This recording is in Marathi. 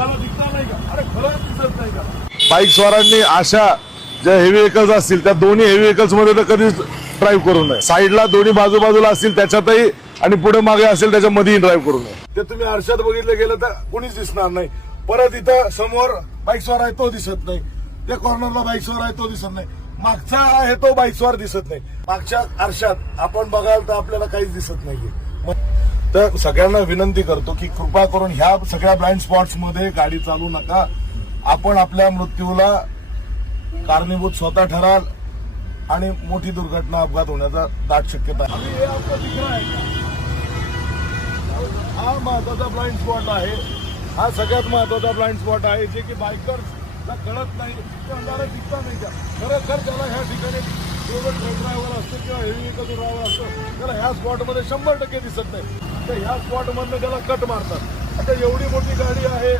त्याला दिसणार नाही का? अरे खरंच दिसत नाही का? बाईक स्वारांनी अशा ज्या हेवी व्हेकल्स असतील त्या दोन्ही हेवी व्हेकल्स मध्ये तर कधीच ड्राईव्ह करू नये. साईडला दोन्ही बाजूबाजूला असतील त्याच्यातही आणि पुढे मागे असेल त्याच्या मध्येही ड्राईव्ह करू नये. ते तुम्ही आरशात बघितलं गेलं तर कोणीच दिसणार नाही. परत इथं समोर बाईक स्वार आहे तो दिसत नाही, त्या कॉर्नरला बाईक स्वार आहे तो दिसत नाही, मागचा आहे तो बाईक स्वार दिसत नाही. मागच्या आरशात आपण बघाल तर आपल्याला काहीच दिसत नाहीये. तर सगळ्यांना विनंती करतो की कृपा करून ह्या सगळ्या ब्लाइंड स्पॉट्स मध्ये गाडी चालू नका. आपण आपल्या मृत्यूला कारणीभूत स्वतः ठराल आणि मोठी दुर्घटना अपघात होण्याचा दाट शक्यता आहे. हा महत्वाचा ब्लाइंड स्पॉट आहे. हा सगळ्यात महत्वाचा ब्लाइंड स्पॉट आहे जे की बायकर्सला कळत नाही. अंधारात दिसता नाही का? खरंतर त्याला ह्या ठिकाणी ट्रक ड्रायव्हर असतो किंवा हेवी व्हेकल ड्रायव्हर असतो त्याला ह्या स्पॉटमध्ये 100% दिसत नाही. तर ह्या स्पॉटमधनं त्याला कट मारतात. आता एवढी मोठी गाडी आहे.